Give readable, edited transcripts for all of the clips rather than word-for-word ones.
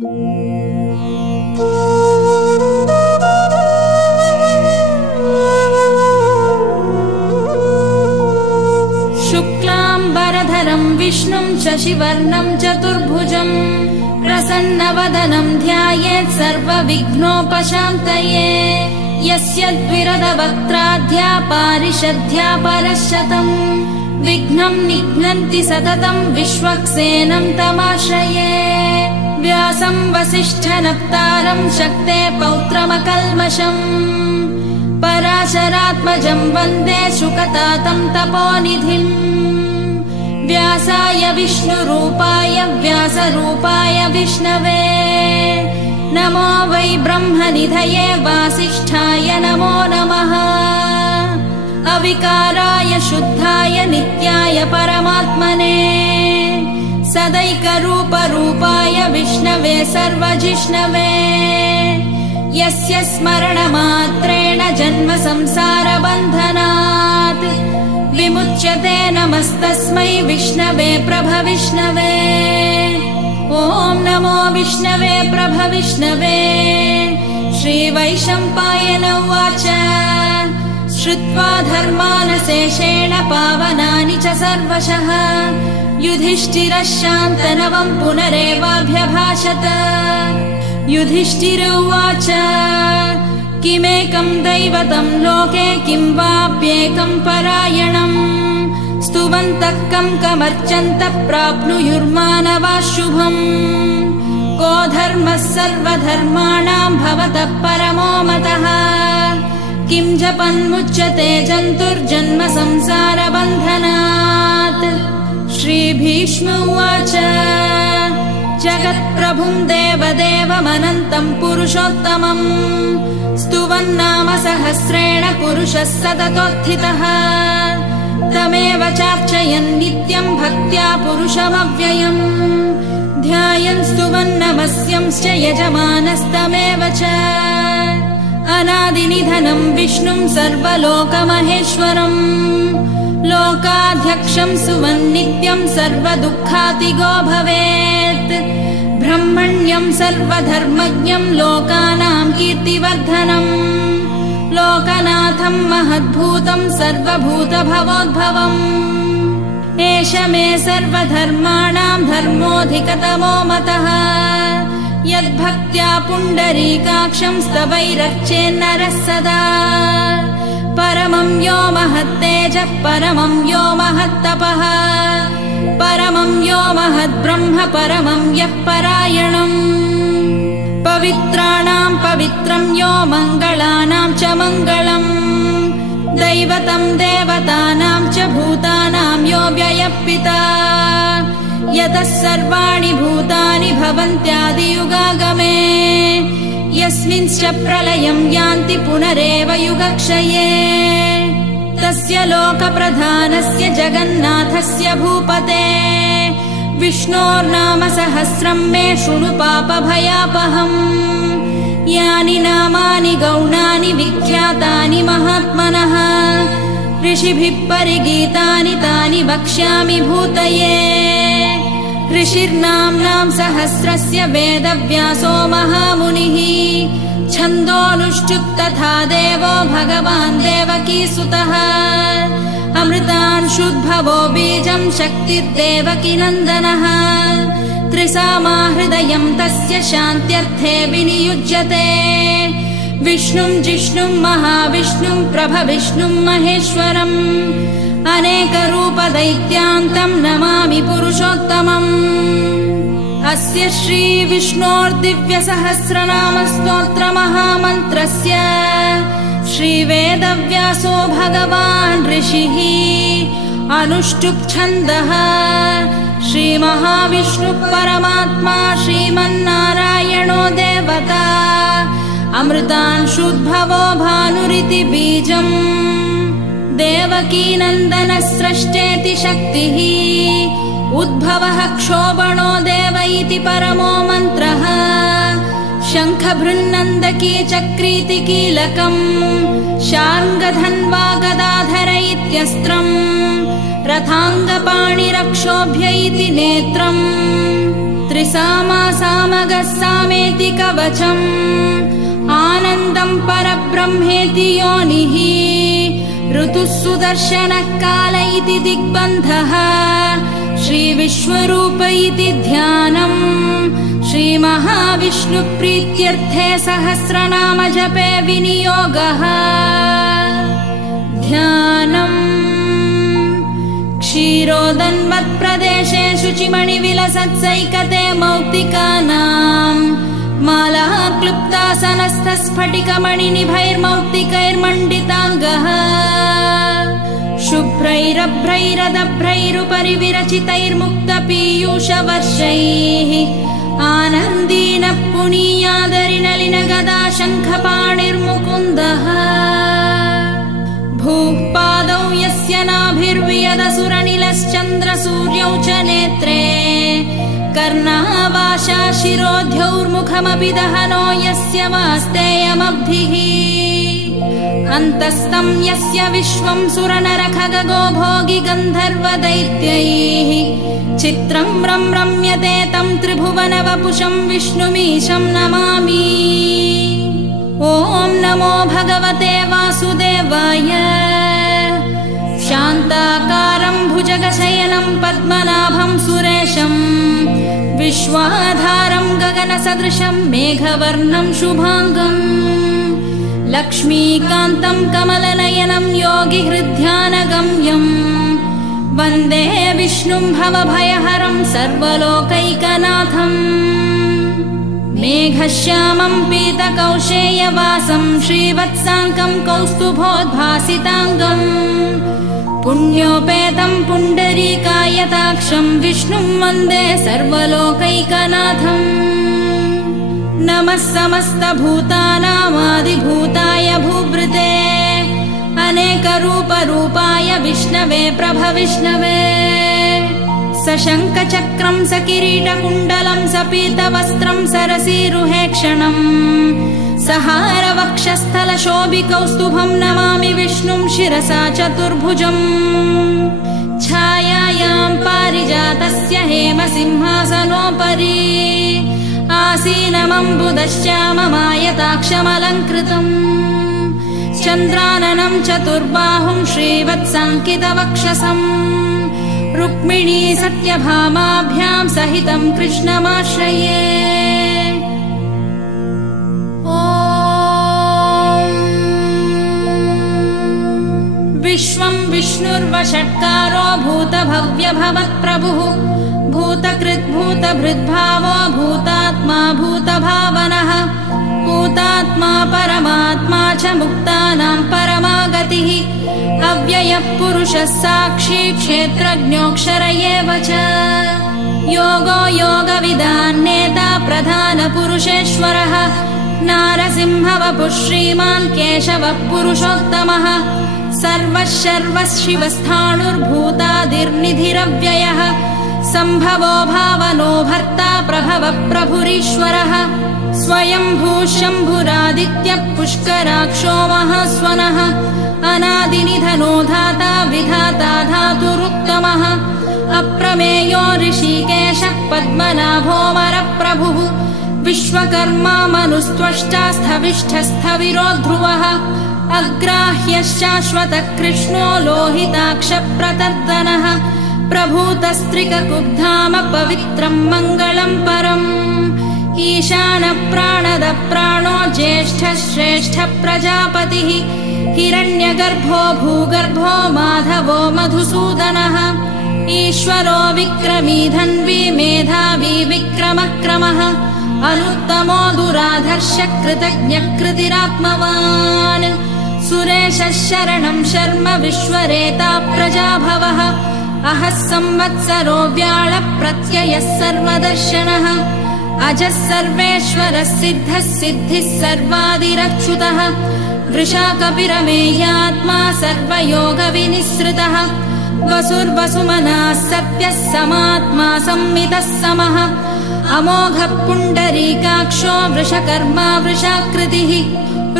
शुक्लाम्बरधरं विष्णुं शशिवर्णं चतुर्भुजं प्रसन्नवदनं ध्यायेत् सर्वविघ्नोपशान्तये। यस्य द्विरदवक्त्राद्या पारिषद्या परशतं विघ्नं निघ्नन्ति सततं विश्वक्सेनं तमाश्रये। व्यासं वसिष्ठनप्तारं शक्ते पौत्रमकल्मषम् पराशरात्मजं वन्दे शुकतातं तपोनिधिम्। व्यासाय विष्णुरूपाय व्यासरूपाय विष्णवे नमो वै ब्रह्मनिधये वासिष्ठाय नमो नमः। अविकाराय शुद्धाय नित्याय परमात्मने सदैकरूपरूपाय विष्णवे सर्वजिष्णवे। यस्य स्मरणमात्रेण जन्म संसारबन्धनात् विमुच्यते नमस्तस्मै विष्णवे प्रभविष्णवे। ॐ नमो विष्णवे प्रभविष्णवे। श्रीवैशम्पायन उवाच श्रुत्वा धर्मानशेषेण पावनानि च सर्वशः युधिष्ठिरः शान्तनवं पुनरेवाभ्यभाषत। युधिष्ठिर उवाच किमेकं दैवतं लोके किं वाप्येकं परायणम् स्तुवन्तः कं कमर्चन्तः प्राप्नुयुर्मानवाः शुभम्। को धर्मः सर्वधर्माणां भवतः परमो मतः किं जपन्मुच्यते जन्तुर्जन्म संसारबन्धनात्। श्रीभीष्म उवाच जगत्प्रभुं देवदेवमनन्तं पुरुषोत्तमम् स्तुवन्नाम सहस्रेण पुरुषः सततोत्थितः। तमेव चार्चयन् नित्यं भक्त्या पुरुषमव्ययम् ध्यायन् स्तुवन्नमस्यंश्च यजमानस्तमेव च। अनादिनिधनं विष्णुं सर्वलोकमहेश्वरम् लोकाध्यक्षं सुवन्नित्यं सर्वदुःखातिगो भवेत्। ब्रह्मण्यं सर्वधर्मज्ञं लोकानां कीर्तिवर्धनम् लोकनाथं महद्भूतं सर्वभूतभवोद्भवम्। एष मे सर्वधर्माणां धर्मोऽधिकतमो मतः यद्भक्त्या पुण्डरीकाक्षं स्तवैरर्चेन्नरः सदा। परमं यो महत्तेजः परमं यो महत्तपः परमं यो महद्ब्रह्म परमं यः परायणम्। पवित्राणां पवित्रं यो मङ्गलानां च मङ्गलम् दैवतं देवतानां च भूतानां यो व्ययः यतः सर्वाणि भूतानि भवन्त्यादियुगागमे यस्मिंश्च प्रलयं यान्ति पुनरेव युगक्षये। तस्य लोकप्रधानस्य जगन्नाथस्य भूपते विष्णोर्नाम सहस्रं मे शृणु पापभयापहम्। यानि नामानि गौणानि विख्यातानि महात्मनः ऋषिभिः परिगीतानि तानि वक्ष्यामि भूतये। ऋषिर्नाम्नां सहस्रस्य वेदव्यासो महामुनिः छन्दोनुष्ठुप् तथा देवो भगवान् देवकीसुतः। अमृतांशुद्भवो बीजं शक्तिर्देवकीनन्दनः त्रिसामा हृदयं तस्य शान्त्यर्थे विनियुज्यते। विष्णुं जिष्णुं महाविष्णुं प्रभविष्णुं महेश्वरम् अनेकरूपदैत्यान्तं नमामि पुरुषोत्तमम्। अस्य श्रीविष्णोर्दिव्यसहस्रनामस्तोत्रमहामन्त्रस्य श्रीवेदव्यासो भगवान् ऋषिः अनुष्टुप् छन्दः। श्रीमहाविष्णुः परमात्मा श्रीमन्नारायणो देवता अमृतांशुद्भवो भानुरिति बीजम् देवकीनन्दनः स्रष्टेति शक्तिः उद्भवः क्षोभणो देव इति परमो मन्त्रः। शङ्खभृन्नन्दकी चक्रीति कीलकम् शार्ङ्गधन्वा गदाधर इत्यस्त्रम् रथाङ्गपाणिरक्षोभ्य इति नेत्रम् त्रिसामासामगः सामेति कवचम् आनन्दं परब्रह्मेति योनिः ऋतुः सुदर्शनः काल इति दिग्बन्धः श्रीविश्वरूप इति ध्यानम् श्रीमहाविष्णुप्रीत्यर्थे सहस्रनाम जपे विनियोगः ध्यानम् क्षीरोदन्वत्प्रदेशे शुचिमणिविलसत्सैकते मौक्तिकानाम् मालाः क्लुप्तासनस्थस्फटिकमणिनिभैर्मौक्तिकैर्मण्डिताङ्गः शुभ्रैरभ्रैरदभ्रैरुपरि विरचितैर्मुक्तपीयूषवर्षैः आनन्दीन पुनीयादरिनलिनगदा शङ्खपाणिर्मुकुन्दः भूः पादौ यस्य नाभिर्वियदसुरनिलश्चन्द्रसूर्यौ च नेत्रे कर्णावाशा शिरोध्यौर्मुखमपि दहनो यस्य वास्तेयमब्धिः अन्तस्तं यस्य विश्वं सुरनरखगो भोगि गन्धर्वदैत्यैः चित्रं रम्यते तं त्रिभुवनवपुषं विष्णुमीशं नमामि। ॐ नमो भगवते वासुदेवाय। शान्ताकारं भुजगशयनं पद्मनाभं सुरेशं विश्वाधारं गगनसदृशं मेघवर्णं शुभाङ्गम् लक्ष्मीकान्तं कमलनयनं योगिहृद्ध्यानगम्यं वन्दे विष्णुं भवभयहरं सर्वलोकैकनाथम्। मेघश्यामं पीतकौशेयवासं श्रीवत्साङ्कं कौस्तुभोद्भासिताङ्गम् पुण्योपेतं पुण्डरीकायताक्षं विष्णुं वन्दे सर्वलोकैकनाथम्। नमः समस्तभूतानामादिभूताय भूभृते अनेकरूपरूपाय विष्णवे प्रभविष्णवे सशङ्खचक्रं सकिरीटकुण्डलं सपीतवस्त्रं सरसीरुहेक्षणम् सहारवक्षस्थलशोभिकौस्तुभं नमामि विष्णुं शिरसा चतुर्भुजम्। छायायां पारिजातस्य हेमसिंहासनोपरि आसीनमम्बुदश्याममायताक्षमलङ्कृतम् चन्द्राननं चतुर्बाहुं श्रीवत्साङ्कितवक्षसम् रुक्मिणी सत्यभामाभ्यां सहितं कृष्णमाश्रये। विश्वं विष्णुर्वषट्कारो भूतभव्यभवत्प्रभुः भूतकृद्भूतभृद्भावो भूतात्मा भूतभावनः भूतात्मा परमात्मा च मुक्तानां परमागतिः अव्ययः पुरुषः साक्षी क्षेत्रज्ञोऽक्षर एव च योगो योगविदान्नेता प्रधानपुरुषेश्वरः नारसिंहवपुः श्रीमान् केशवः पुरुषोत्तमः सर्वः शर्वः शिवस्थाणुर्भूतादिर्निधिरव्ययः सम्भवो भावनो भर्ता प्रभवः प्रभुरीश्वरः स्वयंभू शम्भुरादित्यः पुष्कराक्षो महास्वनः अनादिनिधनो धाता विधाता धातुरुत्तमः अप्रमेयो ऋषिकेशः पद्मनाभो वरप्रभुः विश्वकर्मा मनुस्त्वष्टा स्थविष्ठस्थविरो ध्रुवः अग्राह्यश्शाश्वतः कृष्णो लोहिताक्षप्रतर्दनः प्रभूतस्त्रिककुब्धाम पवित्रं मङ्गलं परम् ईशानप्राणदप्राणो ज्येष्ठः श्रेष्ठः प्रजापतिः हिरण्यगर्भो भूगर्भो माधवो मधुसूदनः ईश्वरो विक्रमी धन्वी मेधावी विक्रमक्रमः अनुत्तमो दुराधर्ष कृतज्ञः कृतिरात्मवान् सुरेशः शरणं शर्म विश्वरेता प्रजाभवः अहः संवत्सरो व्याळः प्रत्ययः सर्वदर्शनः अजः सर्वेश्वरः सिद्धः सिद्धिः सर्वादिरच्युतः वृषाकपिरमेयात्मा सर्वयोगविनिसृतः वसुर्वसुमनः सत्यः समात्मा संमितः समः अमोघः पुण्डरीकाक्षो वृषकर्मा वृषाकृतिः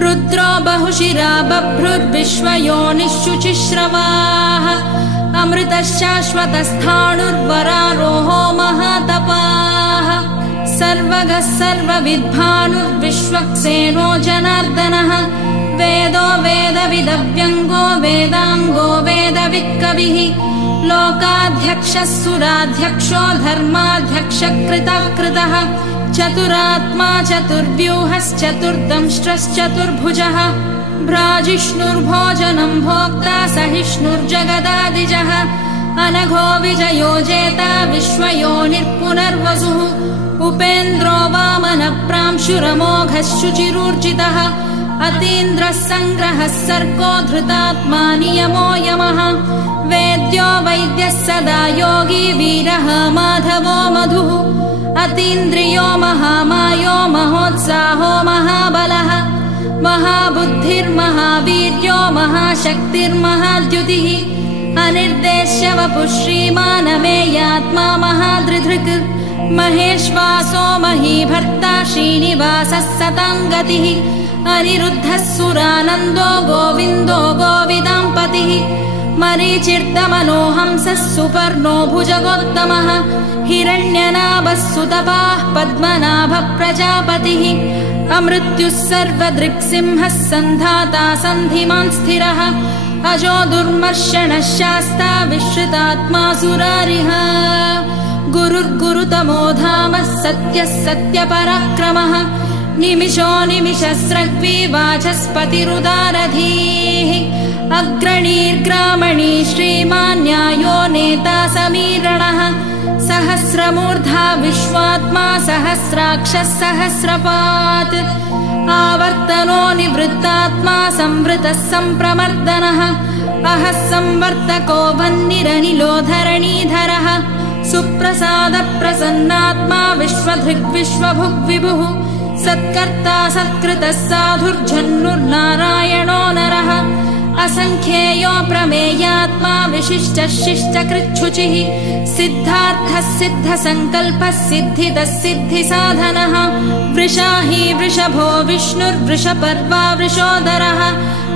रुद्रो बहुशिरा बभ्रुर्विश्वयोनिः शुचिश्रवाः अमृतः शाश्वतस्थाणुर्वरारोहो महातपाः सर्वगः सर्वविद्भानुर्विश्वक्सेनो जनार्दनः वेदो वेदविदव्यङ्गो वेदाङ्गो वेदवित्कविः लोकाध्यक्षः सुराध्यक्षो धर्माध्यक्षकृतकृतः चतुरात्मा चतुर्व्यूहश्चतुर्दंष्ट्रश्चतुर्भुजः भ्राजिष्णुर्भोजनं भोक्ता सहिष्णुर्जगदादिजः अनघो विजयो जेता विश्वयोनिर्पुनर्वसुः उपेन्द्रो वामनप्रांशुरमोघः शुचिरूर्जितः अतीन्द्रः सङ्ग्रहः सर्गो धृतात्मा नियमो यमः वेद्यो वैद्यः सदा योगी वीरः माधवो मधुः अतीन्द्रियो महामायो महोत्साहो महाबलः महाबुद्धिर्महावीर्यो महाशक्तिर्महाद्युतिः अनिर्देश्य वपुः श्रीमानमेयात्मा महादृधृक् महेश्वासो महीभर्ता श्रीनिवासः सताङ्गतिः अनिरुद्धः सुरानन्दो गोविन्दो गोविदाम्पतिः मरीचिर्दमनोहंसः सुपर्णो भुजगोत्तमः हिरण्यनाभः सुतपाः पद्मनाभः प्रजापतिः अमृत्युः सर्वदृक्सिंहः सन्धाता सन्धिमान् स्थिरः अजो दुर्मर्षणः शास्ता विश्रुतात्मा सुरारिः गुरुर्गुरुतमो धामः सत्यः सत्यपराक्रमः निमिषो निमिषस्रग्वी वाचस्पतिरुदारधीः अग्रणीर्ग्रामणी श्रीमान् न्यायो नेता समीरणः सहस्रमूर्धा विश्वात्मा सहस्राक्षः सहस्रपात् आवर्तनो निवृत्तात्मा संवृतः सम्प्रमर्दनः अहः संवर्तको वह्निरनिलो धरणीधरः सुप्रसादप्रसन्नात्मा विश्वधृग्विश्वभुग्विभुः सत्कर्ता सत्कृतः साधुर्जन्नुर्नारायणो नरः असङ्ख्येयो प्रमेयात्मा विशिष्टः शिष्टकृच्छुचिः सिद्धार्थः सिद्धसङ्कल्पः सिद्धिदः सिद्धिसाधनः वृषाही वृषभो विष्णुर्वृषपर्वा वृषोदरः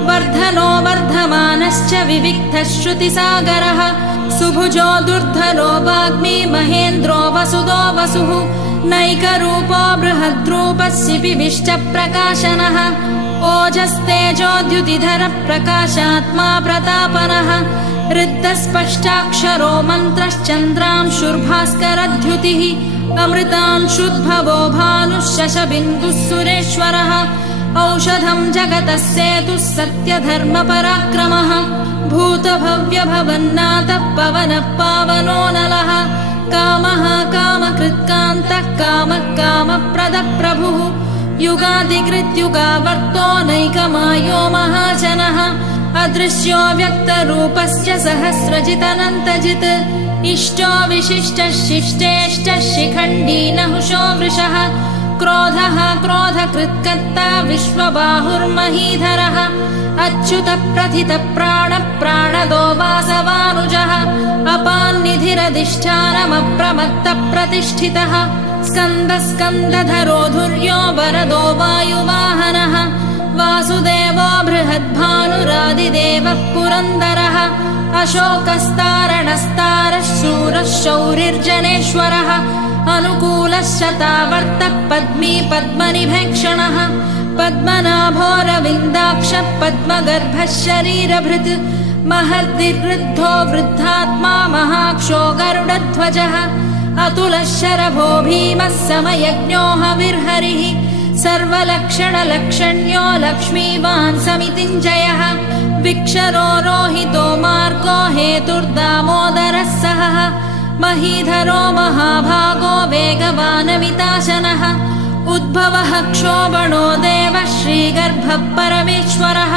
वर्धनो वर्धमानश्च विविक्तः श्रुतिसागरः सुभुजो दुर्धरो वाग्मी महेन्द्रो वसुदो वसुः नैकरूपो बृहद्रूपः शिपिविष्टप्रकाशनः ओजस्तेजोद्युतिधरः प्रकाशात्मा प्रतापनः ऋद्धस्पष्टाक्षरो मन्त्रश्चन्द्रांशुर्भास्करद्युतिः अमृतांशुद्भवो भानुः शशबिन्दुः सुरेश्वरः औषधं जगतः सेतुः सत्यधर्मपराक्रमः भूतभव्यभवन्नाथः पवनः पावनो नलः कामः कामकृत्कान्तः कामः कामप्रदः प्रभुः युगादिकृत्युगावर्तो नैकमायो महाजनः अदृश्यो व्यक्तरूपश्च सहस्रजितनन्तजित् इष्टो विशिष्टः शिष्टेष्टः शिखण्डी नहुषो वृषः क्रोधः क्रोधकृत्कर्ता विश्वबाहुर्महीधरः अच्युतः प्रथितः प्राणः प्राणदो वासवानुजः अपान्निधिरधिष्ठानमप्रमत्तः प्रतिष्ठितः स्कन्दः स्कन्दधरो धुर्यो वरदो वायुवाहनः वासुदेवो बृहद्भानुरादिदेवः पुरन्दरः अशोकस्तारणस्तारः शूरः शौरिर्जनेश्वरः अनुकूलः शतावर्तः पद्मी पद्मनिभेक्षणः पद्मनाभोरविन्दाक्षः पद्मगर्भः शरीरभृत् महर्दिवृद्धो वृद्धात्मा महाक्षो गरुडध्वजः अतुलः शरभो भीमः समयज्ञो हविर्हरिः सर्वलक्षणलक्षण्यो लक्ष्मीवान् समितिञ्जयः विक्षरो रोहितो मार्गो हेतुर्दामोदरः सहः महीधरो महाभागो वेगवानमिताशनः उद्भवः क्षोभणो देवः श्रीगर्भः परमेश्वरः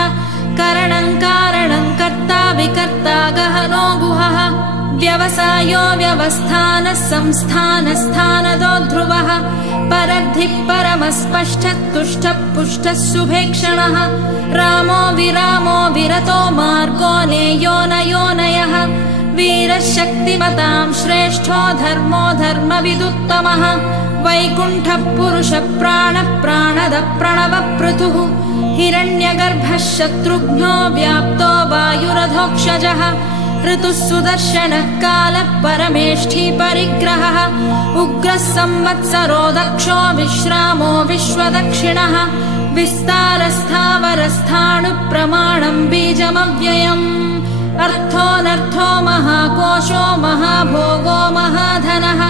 करणं कारणं कर्ता विकर्ता गहनो गुहः व्यवसायो व्यवस्थानः संस्थानस्थानदो ध्रुवः परद्धिः परमस्पष्टः तुष्टः पुष्टः शुभेक्षणः रामो विरामो विरतो मार्गो नेयो नयोनयः वीरः शक्तिमतां श्रेष्ठो धर्मो धर्मविदुत्तमः वैकुण्ठः पुरुषः प्राणः प्राणदः प्रणवः पृथुः हिरण्यगर्भः शत्रुघ्नो व्याप्तो वायुरधोक्षजः ऋतुः सुदर्शनः कालः परमेष्ठी परिग्रहः उग्रः संवत्सरो दक्षो विश्रामो विश्वदक्षिणः विस्तारस्थावरस्थाणुप्रमाणम् बीजमव्ययम् अर्थोऽनर्थो महाकोशो महाभोगो महाधनः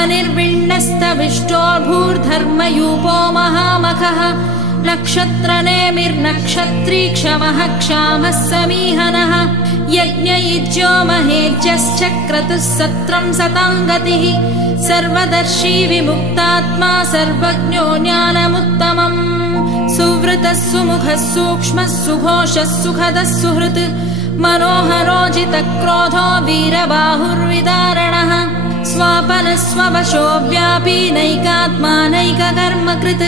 अनिर्विण्णस्तविष्टो भूर्धर्मयूपो महामखः नक्षत्रनेमिर्नक्षत्री क्षमः क्षामः समीहनः यज्ञयुज्यो महेज्यश्च क्रतुः सत्रम् सताङ्गतिः सर्वदर्शी विमुक्तात्मा सर्वज्ञो ज्ञानमुत्तमम् सुवृतः सुमुखः सूक्ष्मः सुघोषः सुखदः सुहृत् मनोहरोजितक्रोधो वीरबाहुर्विदारणः स्वापनः स्ववशो व्यापी नैकात्मा नैककर्मकृत्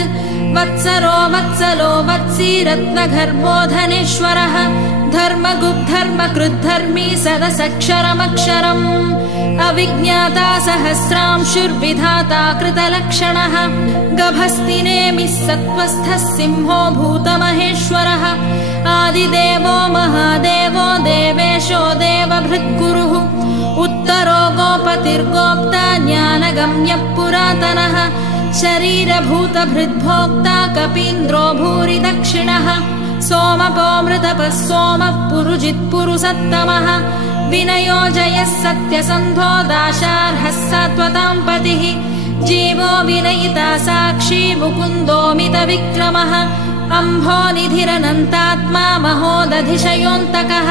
वत्सरो वत्सलो वत्सी रत्नगर्भो धनेश्वरः धर्मगुप्धर्मकृद्धर्मी सदसक्षरमक्षरम् अविज्ञाता सहस्रांशुर्विधाता कृतलक्षणः गभस्तिनेमिः सत्त्वस्थः सिंहो भूतमहेश्वरः आदिदेवो महादेवो देवेशो देवभृद्गुरुः उत्तरो गोपतिर्गोप्ता ज्ञानगम्यः पुरातनः शरीरभूतभृद्भोक्ता कपीन्द्रो भूरि दक्षिणः सोमपोमृतपः सोमः पुरुजित्पुरुसत्तमः विनयो जयः सत्यसन्धो दाशार्हः सात्वतां पतिः जीवो विनयिता साक्षी मुकुन्दोमितविक्रमः अम्भोनिधिरनन्तात्मा महोदधिशयोऽन्तकः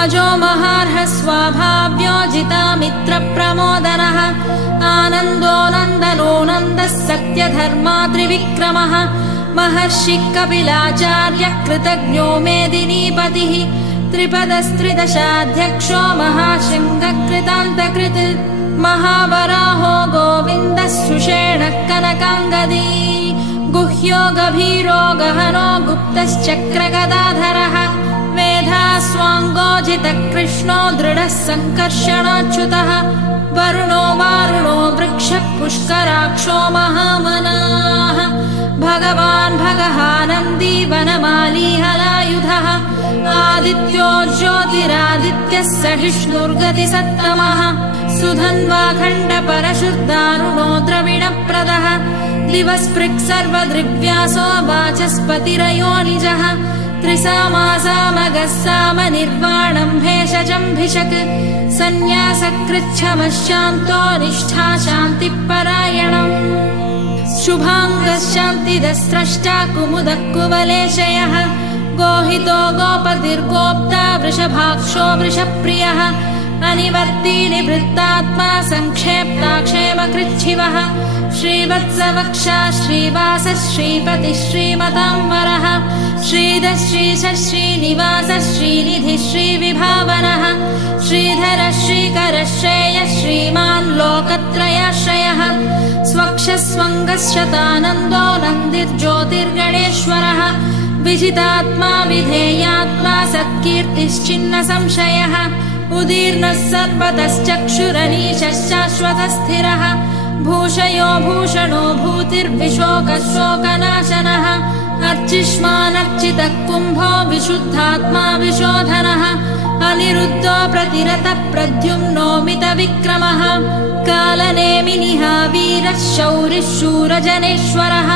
अजो महार्हः स्वाभाव्योजितामित्रप्रमोदनः आनन्दो नन्दनो नन्दः सत्यधर्मा त्रिविक्रमः महर्षिः कपिलाचार्यः कृतज्ञो मेदिनीपतिः त्रिपदस्त्रिदशाध्यक्षो महाशृङ्गकृतान्तकृत् महावराहो गोविन्दः सुषेणः कनकाङ्गदी गुह्यो गभीरो गहनो गुप्तश्चक्रगदाधरः मेधास्वाङ्गोजितः कृष्णो दृढः सङ्कर्षणाच्युतः वरुणो वारुणो वृक्षः पुष्कराक्षो महामनाः भगवान् भगहानन्दी वनमाली हलायुधः आदित्यो ज्योतिरादित्यः सहिष्णुर्गतिसत्तमः सुधन्वाखण्डपरशुर्दारुणो द्रविणप्रदः दिवस्पृक् सर्वदृग्व्यासो वाचस्पतिरयो निजः त्रिसामासामगः सामनिर्वाणम् भेषजम्भिषक् सन्न्यासकृच्छमः शान्तो निष्ठा शान्तिपरायणम् शुभाङ्गः शान्तिदः स्रष्टा कुमुदः कुवलेशयः गोहितो गोपतिर्गोप्ता वृषभाक्षो वृषप्रियः अनिवर्ती निवृत्तात्मा संक्षेप्ता क्षेमकृच्छिवः श्रीवत्सवक्षा श्रीवासः श्रीपतिः श्रीमताम्बरः श्रीधः श्रीशः श्रीनिवासः श्रीनिधिः श्रीविभावनः श्रीधरः श्रीकरः श्रेयः श्रीमान् लोकत्रयाश्रयः स्वक्षः स्वङ्गः शतानन्दो नन्दिर्ज्योतिर्गणेश्वरः विजितात्मा विधेयात्मा सत्कीर्तिश्चिन्न संशयः उदीर्णः सर्वतश्चक्षुरनीशः शाश्वतस्थिरः भूषयो भूषणो भूतिर्विशोकः शोकनाशनः अर्चिष्मानर्चितः कुम्भो विशुद्धात्मा विशोधनः अनिरुद्धो प्रतिरतः प्रद्युम्नोमितविक्रमः कालनेमिनिहा वीरः शौरिः शूरजनेश्वरः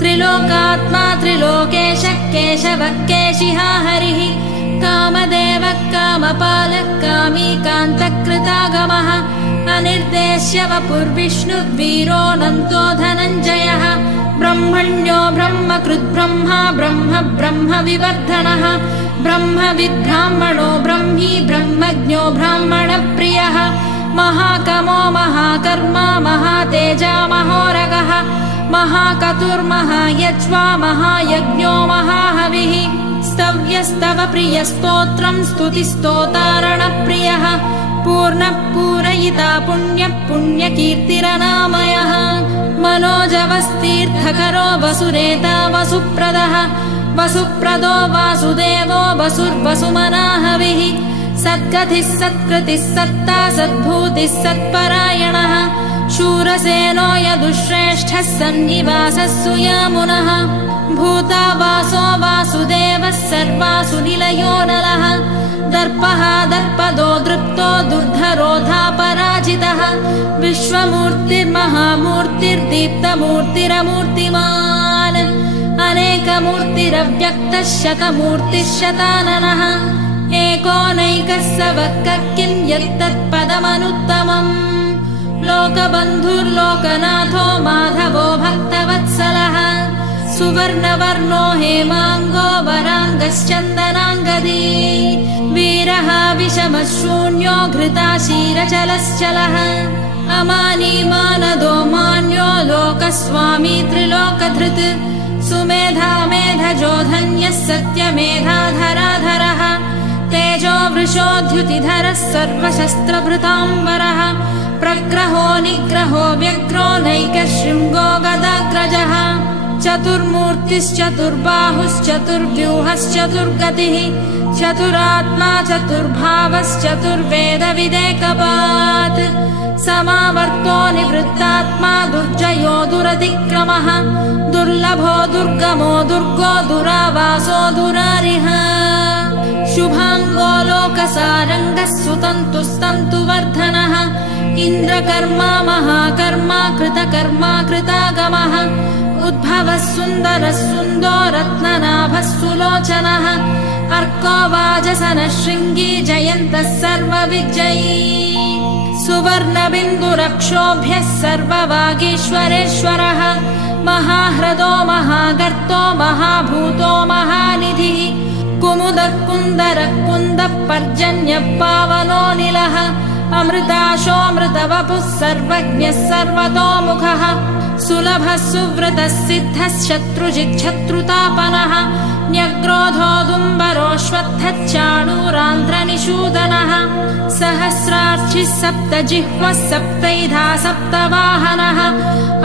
त्रिलोकात्मा त्रिलोकेशः केशवः केशिहा हरिः कामदेवः कामपालः कामी कान्तकृतागमः अनिर्देश्य वपुर्विष्णुर्वीरोऽनन्तो धनञ्जयः ब्रह्मण्यो ब्रह्मकृद्ब्रह्मा ब्रह्म ब्रह्म विवर्धनः ब्रह्मविद्ब्राह्मणो ब्रह्मी ब्रह्मज्ञो ब्राह्मणप्रियः महाकमो महाकर्मा महातेजा महोरगः महाकतुर्महायज्वा महायज्ञो महाहविः स्तव्यस्तव प्रियस्तोत्रम् स्तुतिस्तोतारणप्रियः पूर्णः पूरयिता पुण्यः पुण्यकीर्तिरनामयः मनोजवस्तीर्थकरो वसुरेता वसुप्रदः वसुप्रदो वासुदेवो वसुर्वसुमनाहविः सद्गतिः सत्कृतिः सत्ता सद्भूतिः सत्परायणः शूरसेनो यदुश्रेष्ठः सन्निवासः सुयामुनः भूता वासो वासुदेवः सर्वासु निलयो नलः दर्पः दर्पदो दृप्तो दुर्धरोधापराजितः विश्वमूर्तिर्महामूर्तिर्दीप्तमूर्तिरमूर्तिमान् अनेकमूर्तिरव्यक्तः शतमूर्तिश्शताननः एकोनैकः स वक्कः किं यत्तत्पदमनुत्तमम् लोकबन्धुर्लोकनाथो माधवो भक्तवत्सलः सुवर्णवर्णो हेमाङ्गो वराङ्गश्चन्दनाङ्गदी वीरः विषमशून्यो घृताशीरचलश्चलः अमानी मानदो मान्यो लोकस्वामी त्रिलोकधृत् सुमेधा मेधजो धन्यः सत्यमेधाधराधरः तेजो वृषोद्युतिधरः सर्वशस्त्रभृताम्बरः प्रग्रहो निग्रहो व्यग्रो नैकशृङ्गो गदाग्रजः चतुर्मूर्तिश्चतुर्बाहुश्चतुर्व्यूहश्चतुर्गतिः चतुरात्मा चतुर्भावश्चतुर्वेदविदेकपात् समावर्तो निवृत्तात्मा दुर्जयो दुरतिक्रमः दुर्लभो दुर्गमो दुर्गो दुरावासो दुरारिः शुभाङ्गो लोकसारङ्गः सुतन्तुस्तन्तुवर्धनः इन्द्रकर्मा महाकर्मा कृतकर्मा कृतागमः उद्भवः सुन्दरः सुन्दो रत्ननाभः सुलोचनः अर्को वाजसनः शृङ्गी जयन्तः सर्वविजयी सुवर्णबिन्दुरक्षोभ्यः सर्ववागीश्वरेश्वरः महाह्रदो महागर्तो महाभूतो महानिधिः कुमुदः कुन्दरः कुन्दः पर्जन्यः पावनोऽनिलः अमृताशोऽमृतवपुः सर्वज्ञः सर्वतोमुखः सुलभः सुव्रतः सिद्धः शत्रुजिच्छत्रुतापनः न्यग्रोधोदुम्बरोऽश्वत्थश्चाणूरान्ध्रनिषूदनः सहस्रार्चिः सप्तजिह्वः सप्तैधा सप्तवाहनः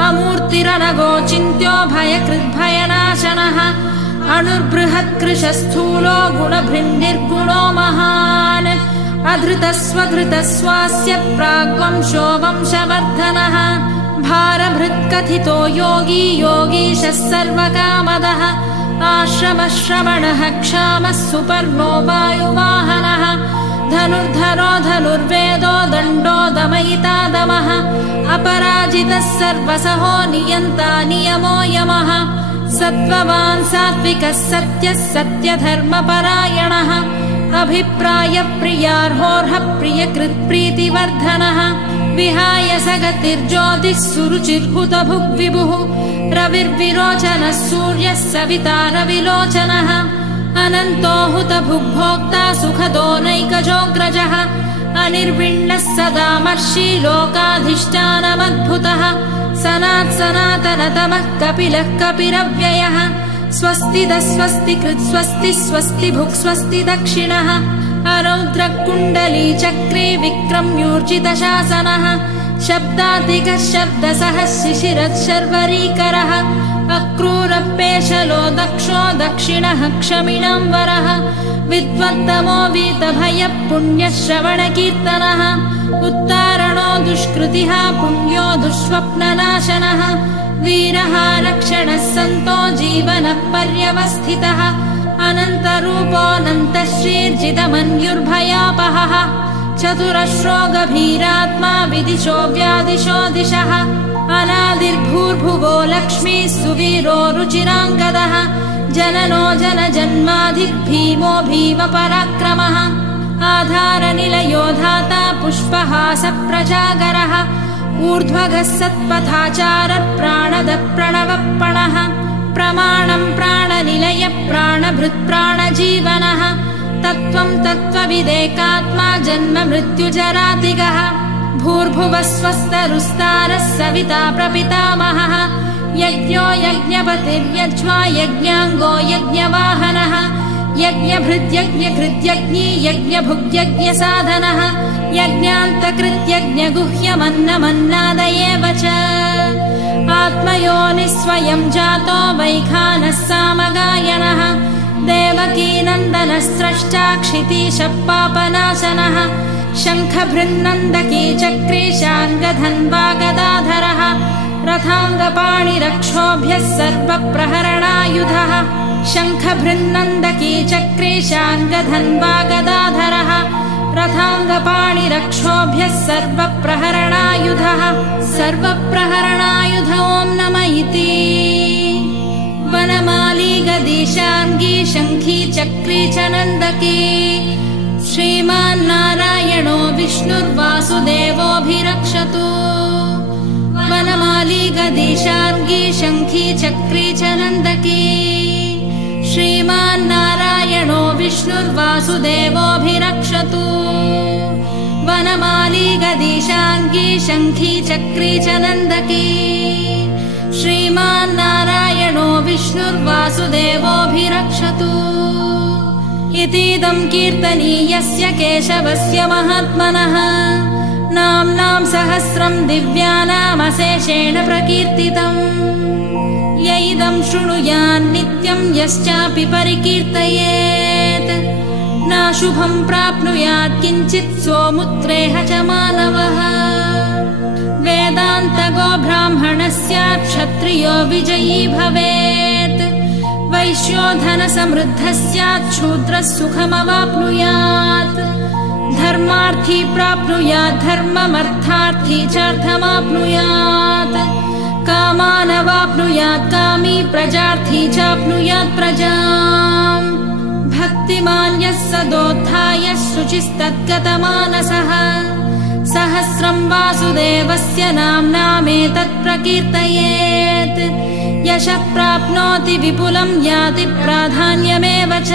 अमूर्तिरनगो चिन्त्यो भयकृद्भयनाशनः अणुर्बृहत्कृशस्थूलो गुणभृन्निर्गुणो महान् अधृतस्वधृतस्वास्य प्राग्वंशो वंशवर्धनः भारभृत्कथितो योगी योगीशः सर्वकामदः आश्रमश्रवणः क्षामः सुपर्णो वायुवाहनः धनुर्धरो धनुर्वेदो दण्डो दमयिता दमः अपराजितः सर्वसहो नियन्ता नियमो यमः सत्त्ववान् सात्विकः सत्यः सत्यधर्मपरायणः अभिप्रायप्रियार्होर्हः प्रियकृत्प्रीतिवर्धनः विहाय सगतिर्ज्योतिः सुरुचिर्हुतभुग्विभुः रविर्विरोचनः सूर्यः सविता रविलोचनः अनन्तो हुतभुग्भोक्ता सुखदो नैकजोऽग्रजः अनिर्विण्णः सदामर्षि लोकाधिष्ठानमद्भुतः सनात्सनातनतमः कपिलः कपिरव्ययः स्वस्तिदः स्वस्तिकृत् स्वस्ति स्वस्तिभुक् स्वस्ति दक्षिणः अरौद्रकुण्डलीचक्रे विक्रम्यूर्जितशासनः शब्दाधिकः शब्दसः शिशिरः शर्वरीकरः अक्रूरपेशलो दक्षो दक्षिणः क्षमिणाम्बरः विद्वत्तमो वीतभयः पुण्यश्रवणकीर्तनः उत्तारणो दुष्कृतिः पुण्यो दुःस्वप्ननाशनः वीरः रक्षणः सन्तो जीवनः पर्यवस्थितः अनन्तरूपोऽनन्तः श्रीर्जितमन्युर्भयापहः चतुरश्रो गभीरात्मा विदिशो व्यादिशो दिशः अनादिर्भूर्भुवो लक्ष्मीः सुवीरो रुचिराङ्गदः जननो जनजन्माधिर्भीमो भीमपराक्रमः आधारनिलयो धाता पुष्पहासप्रजागरः ऊर्ध्वगः सत्पथाचारः प्राणदः प्रणवप्रणः प्रमाणं प्राणनिलय प्राणभृत्प्राणजीवनः तत्त्वं तत्त्वविदेकात्मा जन्म मृत्युजरातिगः भूर्भुवः स्वस्तरुस्तारः सविता प्रपितामहः यज्ञो यज्ञपतिर्यज्वा यज्ञाङ्गो यज्ञवाहनः यज्ञभृद्यज्ञकृद्यज्ञी यज्ञभुग्यज्ञसाधनः यज्ञान्तकृत्यज्ञगुह्यमन्नमन्नादयेव च आत्मयोनिः स्वयं जातो वैखानः सामगायनः देवकीनन्दनः स्रष्टा क्षितीशः पापनाशनः शङ्खभृन्नन्दकी चक्रे शाङ्गधन्वा गदाधरः रथाङ्गपाणिरक्षोभ्यः सर्वप्रहरणा प्रहरणायुधः शङ्खभृन्नन्दकी चक्रे शाङ्गधन्वा गदाधरः रथाङ्गपाणिरक्षोभ्यः सर्वप्रहरणायुधः सर्वप्रहरणायुध ॐ नम इति वनमाली गदीशाङ्गी शङ्खी चक्री च नन्दकी श्रीमान्नारायणो विष्णुर्वासुदेवोऽभिरक्षतु वनमाली गदीशाङ्गी शङ्खी चक्री च नन्दकी श्रीमान्नारायणो विष्णुर्वासुदेवोऽभिरक्षतु वनमाली गदीशाङ्गी शङ्खी चक्री च नन्दकी श्रीमान्नारायणो विष्णुर्वासुदेवोऽभिरक्षतु इतीदं कीर्तनीयस्य केशवस्य महात्मनः नाम्नां सहस्रं दिव्यानामशेषेण प्रकीर्तितम् य इदं शृणुयान् नित्यं यश्चापि परिकीर्तयेत् नाशुभं प्राप्नुयात् किञ्चित् सोमुत्रेह च मानवः वेदान्तगो ब्राह्मणः स्यात् क्षत्रियो विजयी भवेत् वैश्यो धनसमृद्धः स्यात् शूद्रः सुखमवाप्नुयात् धर्मार्थी प्राप्नुयात् धर्ममर्थार्थी चार्थमाप्नुयात् कामानवाप्नुयात् कामी प्रजार्थी चाप्नुयात् प्रजाम् भक्तिमान् यः सदोत्थाय शुचिस्तद्गतमानसः सहस्रं वासुदेवस्य नाम्नामेतत् प्रकीर्तयेत् यशः प्राप्नोति विपुलं याति प्राधान्यमेव च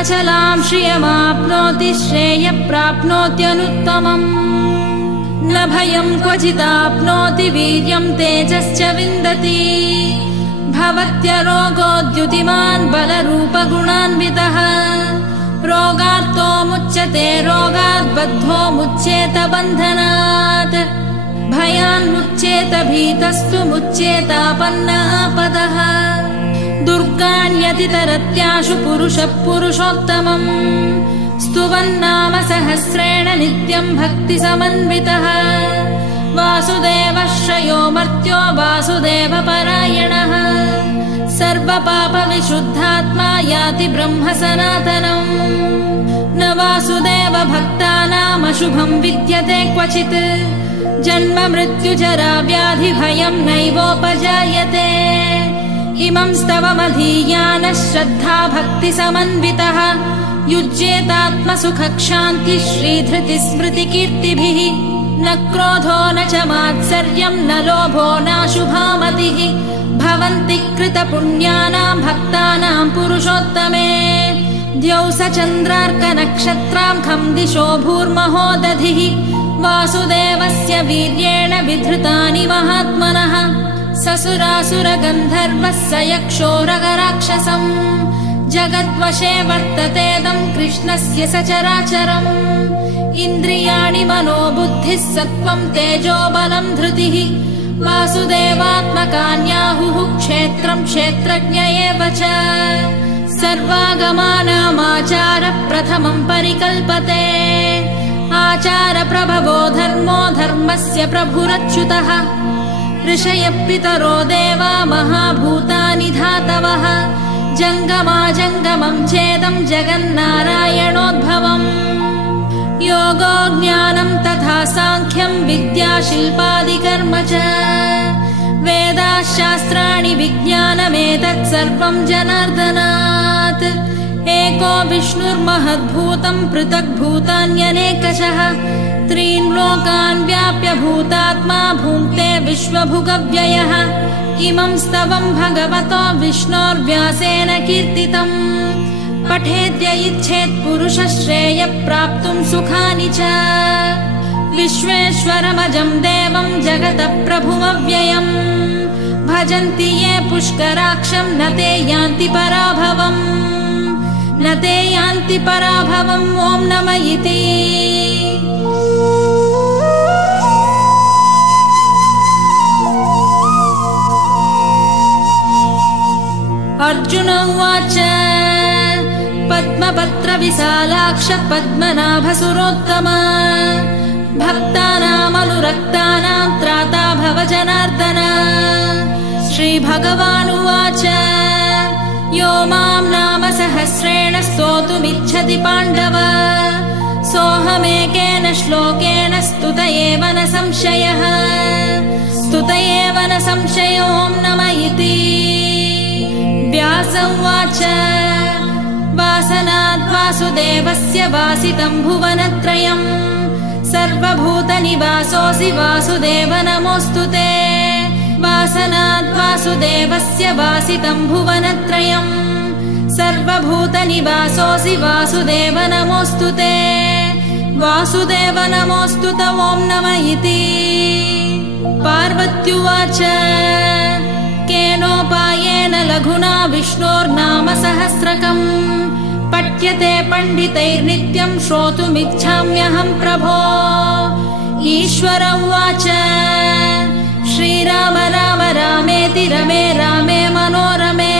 अचलां श्रियमाप्नोति श्रेयः प्राप्नोत्यनुत्तमम् न भयं क्वचिदाप्नोति वीर्यं तेजश्च विन्दति भवत्यरोगोद्युतिमान् बलरूपगुणान्वितः रोगार्तो मुच्यते रोगात् बद्धो मुच्येत बन्धनात् भयान्मुच्येत भीतस्तु मुच्येतापन्नापदः दुर्गान्यतितरत्याशु पुरुषः पुरुषोत्तमम् स्तुवन्नाम सहस्रेण नित्यं भक्तिसमन्वितः वासुदेवश्रयो मर्त्यो वासुदेवपरायणः सर्वपापविशुद्धात्मा याति ब्रह्म सनातनम् न वासुदेव भक्तानामशुभं विद्यते क्वचित् जन्म मृत्युजरा व्याधि भयं नैवोपजायते इमं स्तवमधीयानः श्रद्धा भक्तिसमन्वितः युज्येतात्मसुखक्षान्तिः श्रीधृतिस्मृतिकीर्तिभिः न क्रोधो न च मात्सर्यं न लोभो नाशुभामतिः भवन्ति कृतपुण्यानां भक्तानां पुरुषोत्तमे द्यौस चन्द्रार्कनक्षत्रां खं दिशो भूर्महोदधिः वासुदेवस्य वीर्येण विधृतानि महात्मनः ससुरासुरगन्धर्वः स यक्षोरगराक्षसम् जगद्वशे वर्ततेदं कृष्णस्य सचराचरम् इन्द्रियाणि मनोबुद्धिः सत्त्वं तेजोबलं धृतिः वासुदेवात्मकान्याहुः क्षेत्रं क्षेत्रज्ञ एव च सर्वागमानामाचारः प्रथमं परिकल्पते आचारप्रभवो धर्मो धर्मस्य प्रभुरच्युतः ऋषयः पितरो देवा महाभूतानि धातवः जङ्गमाजङ्गमं चेदं जगन्नारायणोद्भवम् योगो ज्ञानं तथा साङ्ख्यं विद्या शिल्पादिकर्म च वेदाशास्त्राणि विज्ञानमेतत् सर्वं जनार्दनात् एको विष्णुर्महद्भूतं पृथग्भूतान्यनेकशः त्रीन् लोकान् व्याप्य भूतात्मा भुङ्क्ते विश्वभुगव्ययः इमं स्तवं भगवतो विष्णोर्व्यासेन कीर्तितम् पठेद्य इच्छेत् पुरुषः श्रेयः प्राप्तुं सुखानि च विश्वेश्वरमजं देवं जगतः प्रभुमव्ययम् भजन्ति ये पुष्कराक्षं न ते यान्ति पराभवम् न ते यान्ति पराभवम् ॐ नम इति अर्जुन उवाच पद्मपत्रविशालाक्ष पद्मनाभसुरोत्तम भक्तानामनुरक्तानां त्राता भव जनार्दन श्रीभगवानुवाच यो मां नाम सहस्रेण स्तोतुमिच्छति पाण्डव सोऽहमेकेन श्लोकेन स्तुत एव न संशयः स्तुत एव न संशयो ॐ नम इति। व्यास उवाच वासनाद् वासुदेवस्य वासितं भुवनत्रयम् सर्वभूतनिवासोऽसि वासुदेव नमोऽस्तु ते। वासनाद् वासुदेवस्य वासितं भुवनत्रयम् सर्वभूतनिवासोऽसि वासुदेव नमोऽस्तु ते। वासुदेव नमोऽस्तु त ॐ नम इति। पार्वत्युवाच केनोपायेन लघुना विष्णोर्नाम सहस्रकम् पठ्यते पण्डितैर्नित्यं श्रोतुमिच्छाम्यहं प्रभो। ईश्वर उवाच श्रीराम राम रामेति रमे रामे मनोरमे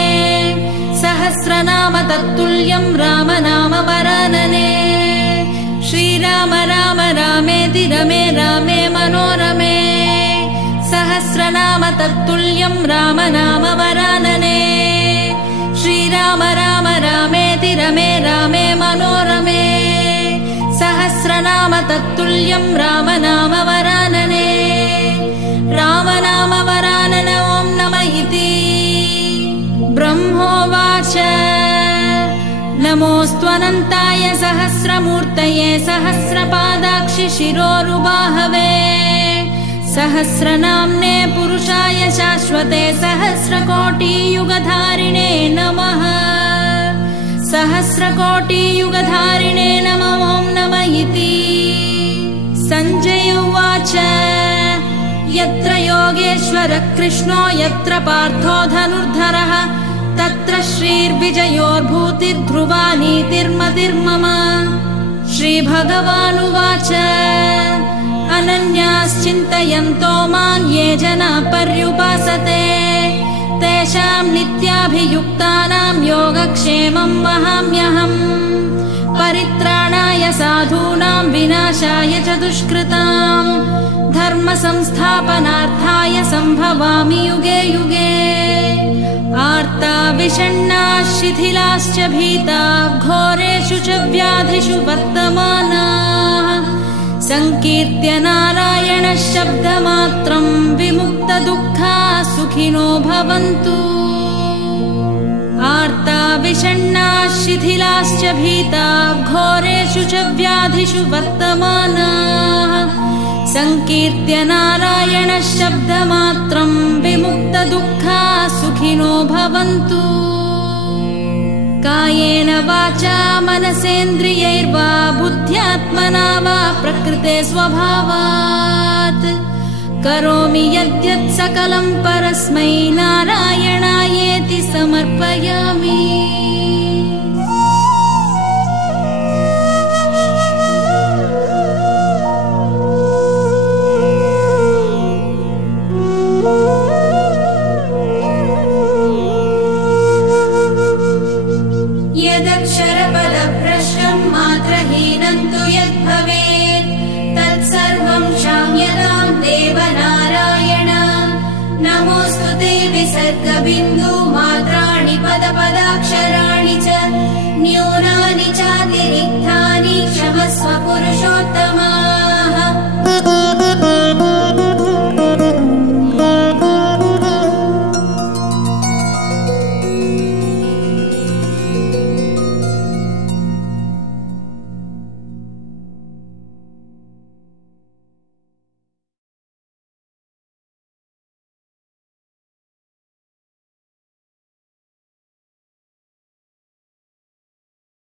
सहस्रनाम तत्तुल्यं राम नाम वरानने। श्रीराम राम रामेति रमे रामे मनोरमे सहस्रनाम तत्तुल्यं राम नाम वरानने। श्रीराम राम रामेति रमे रामे मनोरमे सहस्रनाम तत्तुल्यं राम नाम वरानने। राम नाम वरानन ॐ नम इति। ब्रह्मोवाच नमोऽस्त्वनन्ताय सहस्रमूर्तये सहस्रपादाक्षि शिरोरुबाहवे सहस्रनाम्ने पुरुषाय शाश्वते सहस्रकोटियुगधारिणे नमः। सहस्रकोटियुगधारिणे नमः ॐ नम इति। सञ्जय उवाच यत्र योगेश्वरः कृष्णो यत्र पार्थो धनुर्धरः तत्र श्रीर्विजयोर्भूतिर्ध्रुवा नीतिर्मतिर्मम। श्रीभगवानुवाच अनन्याश्चिन्तयन्तो मां ये जना पर्युपासते तेषां नित्याभियुक्तानां योगक्षेमं वहाम्यहम्। परित्राणाय साधूनां विनाशाय च दुष्कृतां धर्मसंस्थापनार्थाय सम्भवामि युगे युगे। आर्ता विषण्णाः शिथिलाश्च भीताः घोरेषु च व्याधिषु वर्तमानाः संकीर्त्य नारायणः शब्दमात्रं विमुक्तदुःखाः सुखिनो भवन्तु। आर्ता विषण्णाः शिथिलाश्च भीताः घोरेषु च व्याधिषु वर्तमानाः संकीर्त्य नारायणः शब्दमात्रं विमुक्तदुःखाः सुखिनो भवन्तु। कायेन वाचा मनसेन्द्रियैर्वा बुद्ध्यात्मना वा प्रकृते स्वभावात् करोमि यद्यत् सकलं परस्मै नारायणायेति समर्पयामि। यदक्षरपदभ्रष्टं मात्रहीनं तु यद्भवेत् तत्सर्वं क्षम्यतां देवनारायण। नमोऽस्तु ते विसर्गबिन्दु मात्राणि पदपदाक्षराणि च न्यूनानि चातिरिक्तानि क्षमस्व पुरुषोत्तम।